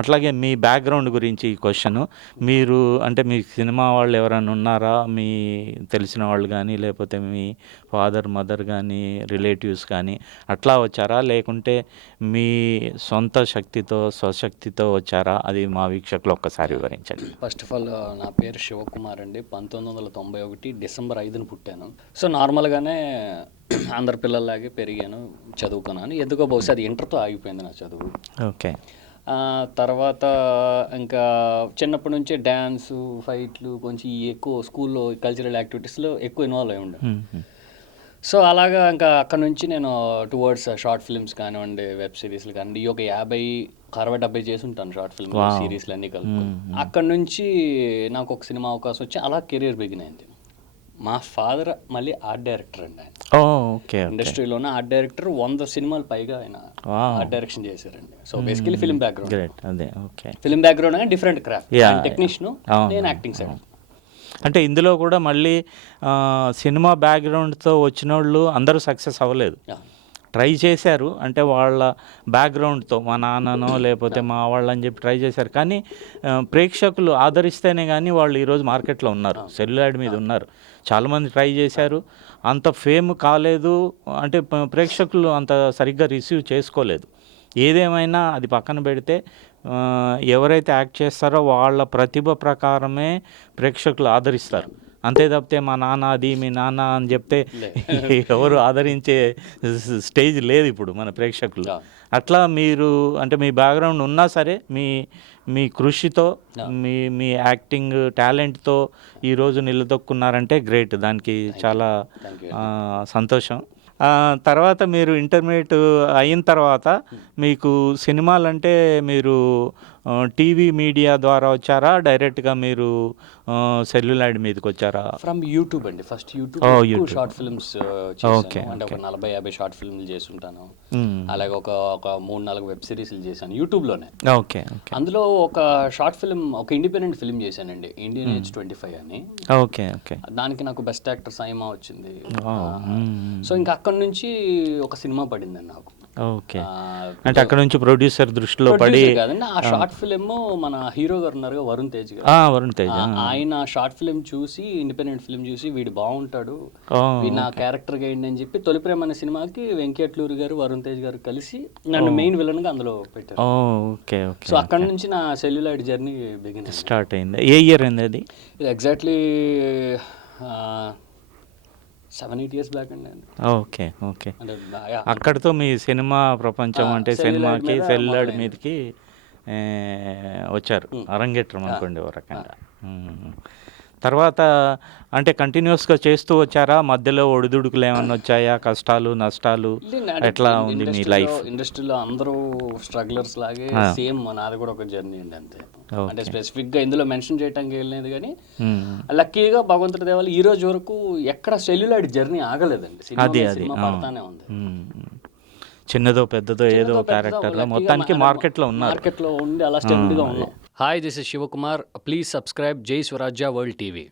అట్లాగే మీ బ్యాక్‌గ్రౌండ్ గురించి ఈ క్వెషను. మీరు అంటే మీ సినిమా వాళ్ళు ఎవరైనా ఉన్నారా? మీ తెలిసిన వాళ్ళు గానీ, లేపోతే మీ ఫాదర్, మదర్ గానీ, రిలేటివ్స్ కానీ అట్లా వచ్చారా? లేకుంటే మీ సొంత శక్తితో, స్వశక్తితో వచ్చారా? అది మా వీక్షకులు ఒక్కసారి వివరించండి. ఫస్ట్ ఆఫ్ ఆల్ నా పేరు శివకుమార్ అండి. 1991 డిసెంబర్ 5న పుట్టాను. సో నార్మల్‌గానే అందరి పిల్లల్లాగే పెరిగాను, చదువుకున్నాను. ఎందుకో బహుశా అది ఇంటర్‌తో ఆగిపోయింది నా చదువు. ఓకే. తర్వాత ఇంకా చిన్నప్పటి నుంచే డ్యాన్సు, ఫైట్లు కొంచెం ఎక్కువ స్కూల్లో కల్చరల్ యాక్టివిటీస్‌లో ఎక్కువ ఇన్వాల్వ్ అయ్యి ఉండే. సో అలాగా ఇంకా అక్కడ నుంచి నేను టువర్డ్స్ షార్ట్ ఫిల్మ్స్ కానివ్వండి, వెబ్ సిరీస్లు కానివ్వండి, ఒక 50, 60, 70 చేసి ఉంటాను షార్ట్ ఫిల్మ్ సిరీస్లు అన్నీ కలుపుకొని. అక్కడ నుంచి నాకు ఒక సినిమా అవకాశం వచ్చి అలా కెరీర్ బిగిన్ అయింది. మా ఫాదర్ మళ్ళీ ఆర్ట్ డైరెక్టర్ అండి. ఆయన ఓకే. ఇండస్ట్రీలోనే ఆర్ట్ డైరెక్టర్, 100 సినిమాలు పైగా ఆయన ఆర్ట్ డైరెక్షన్ చేశారండి. So basically film background. అదే ఓకే. ఫిల్మ్ బ్యాక్గ్రౌండ్ కానీ డిఫరెంట్ క్రాఫ్ట్. టెక్నీషియన్, నేను యాక్టింగ్ సైడ్. అంటే ఇందులో కూడా మళ్ళీ సినిమా బ్యాక్గ్రౌండ్తో వచ్చిన వాళ్ళు అందరూ సక్సెస్ అవ్వలేదు. ట్రై చేశారు, అంటే వాళ్ళ బ్యాక్గ్రౌండ్తో మా నాన్ననో లేకపోతే మా వాళ్ళు అని చెప్పి ట్రై చేశారు. కానీ ప్రేక్షకులు ఆదరిస్తేనే కానీ వాళ్ళు ఈరోజు మార్కెట్లో ఉన్నారు, సెల్యులాయిడ్ మీద ఉన్నారు. చాలామంది ట్రై చేశారు, అంత ఫేమ్ కాలేదు, అంటే ప్రేక్షకులు అంత సరిగ్గా రిసీవ్ చేసుకోలేదు. ఏదేమైనా అది పక్కన పెడితే ఎవరైతే యాక్ట్ చేస్తారో వాళ్ళ ప్రతిభ ప్రకారమే ప్రేక్షకులు ఆదరిస్తారు. అంతే తప్పితే మా నాన్న అది, మీ నాన్న అని చెప్తే ఎవరు ఆదరించే స్టేజ్ లేదు ఇప్పుడు మన ప్రేక్షకులు. అట్లా మీరు అంటే మీ బ్యాక్గ్రౌండ్ ఉన్నా సరే మీ కృషితో, మీ యాక్టింగ్ టాలెంట్తో ఈరోజు నిలదొక్కున్నారంటే గ్రేట్. దానికి చాలా సంతోషం. తర్వాత మీరు ఇంటర్మీడియట్ అయిన తర్వాత మీకు సినిమాలంటే మీరు టీవీ మీడియా ద్వారా వచ్చారా, డైరెక్ట్గా మీరు సెల్యులాయిడ్ మీదకి వచ్చారా? ఫ్రమ్ యూట్యూబ్ అండి. ఫస్ట్ యూట్యూబ్ షార్ట్ ఫిల్మ్స్ చేశాను. అంటే ఒక 40-50 షార్ట్ ఫిల్మ్లు చేస్తుంటాను. అలాగే ఒక 3-4 వెబ్ సిరీస్లు చేశాను యూట్యూబ్లోనే. ఓకే. అందులో ఒక షార్ట్ ఫిల్మ్, ఒక ఇండిపెండెంట్ ఫిల్మ్ చేశానండి, ఇండియన్ ఏజ్ 25 అని. ఓకే. దానికి నాకు బెస్ట్ యాక్టర్ సైమా వచ్చింది. సో ఇంకా అక్కడ నుంచి ఒక సినిమా పడిందండి నాకు. ఓకే. అంటే అక్కడ నుంచి ప్రొడ్యూసర్ దృష్టిలో పడి కాదండి, ఆ షార్ట్ ఫిల్మ్ మన హీరో గారు ఉన్నారు, వరుణ్ తేజ్ గారు. ఆయన షార్ట్ ఫిల్మ్ చూసి, ఇండిపెండెంట్ ఫిల్మ్ చూసి వీడు బాగుంటాడు, వీడు నా క్యారెక్టర్ గైడ్ అని చెప్పి తొలి ప్రేమ అనే సినిమాకి వెంకటేశ్వర గారు, వరుణ్ తేజ్ గారు కలిసి నన్ను మెయిన్ విలన్ గా అందులో పెట్టారు. సో అక్కడ నుంచి నా సెల్యులాయిడ్ జర్నీ బిగిన్ స్టార్ట్ అయింది. ఏ ఇయర్ అయింది అది? ఎగ్జాక్ట్లీ 7-8 years బ్యాక్ అండి. ఓకే. అక్కడితో మీ సినిమా ప్రపంచం అంటే సినిమాకి సెల్యులాయిడ్ మీదకి వచ్చారు, అరంగేట్రం అనుకోండి ఓ రకంగా. తర్వాత అంటే కంటిన్యూస్గా చేస్తూ వచ్చారా? మధ్యలో ఒడిదుడుకులు ఏమన్నా వచ్చాయా? కష్టాలు, నష్టాలు ఎట్లా ఉంది మీ లైఫ్? ఇండస్ట్రీలో అందరూ స్ట్రగ్లర్స్ లాగే సేమ్ నాది కూడా ఒక జర్నీ అండి, అంతే. అంటే స్పెసిఫిక్గా ఇందులో మెన్షన్ చేయడానికి వెళ్ళలేదు, కానీ లక్కీగా భగవంతుడి దేవాలు ఈ రోజు వరకు ఎక్కడ సెల్యులాయిడ్ జర్నీ ఆగలేదండి. సినిమా పడతానే ఉంది. చిన్నదో పెద్దదో ఏదో క్యారెక్టర్లో మొత్తానికి మార్కెట్లో ఉండి అలా స్టెబిలిటీగా ఉన్నాం. Hi, this is Shivakumar. Please subscribe Jai Swarajya world TV.